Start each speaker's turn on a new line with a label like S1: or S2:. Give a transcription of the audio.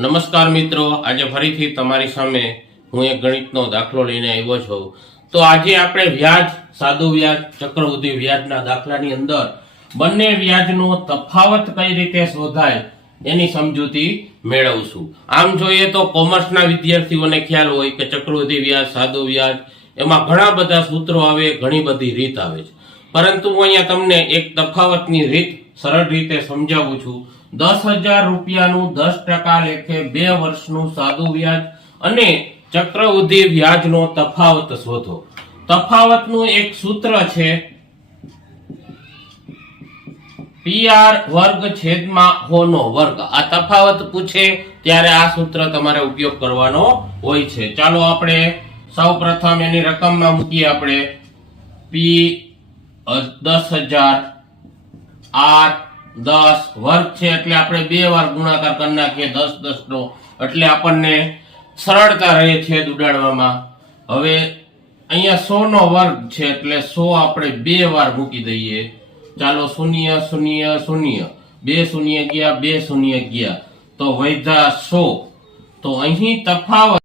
S1: નમસ્કાર મિત્રો, આજે ફરીથી તમારી સામે હું એક ગણિતનો દાખલો લઈને આવ્યો છું. તો આજે આપણે વ્યાજ, સાદું વ્યાજ, ચક્રવૃદ્ધિ વ્યાજના દાખલાની અંદર બંને વ્યાજનો તફાવત કઈ રીતે શોધાય એની સમજૂતી મેળવશું. આમ જોઈએ તો કોમર્સના વિદ્યાર્થીઓને ખ્યાલ હોય કે ચક્રવૃદ્ધિ વ્યાજ, સાદું વ્યાજ, એમાં ઘણા બધા સૂત્રો આવે, ઘણી બધી રીત આવે છે. પરંતુ હું અહીંયા તમને એક તફાવતની રીત, સરળ રીતે સમજાવું છું. દસ હજાર રૂપિયાનું દસ ટકા લેખે બે વર્ષનું સાદું વ્યાજ અને ચક્રવૃદ્ધિ વ્યાજનો તફાવત શોધો. તફાવતનું એક સૂત્ર છે પીઆર વર્ગ છેદમાં હોનો વર્ગ. આ તફાવત પૂછે ત્યારે આ સૂત્ર તમારે ઉપયોગ કરવાનો હોય છે. ચાલો આપણે સૌ પ્રથમ એની રકમમાં મૂકીએ આપણે. પી દસ હજાર. આઠ, દસ વર્ગ છે એટલે આપણે બે વાર ગુણાકાર કરી નાખીએ, દસ દસ નો એટલે આપણને સરળતા રહે છે ઉડાડવામાં. હવે અહીંયા સો નો વર્ગ છે એટલે સો આપણે બે વાર મૂકી દઈએ. ચાલો શૂન્ય શૂન્ય શૂન્ય. બે શૂન્ય ગયા, બે શૂન્ય ગયા. તો વૈધા સો. તો અહીં તફાવત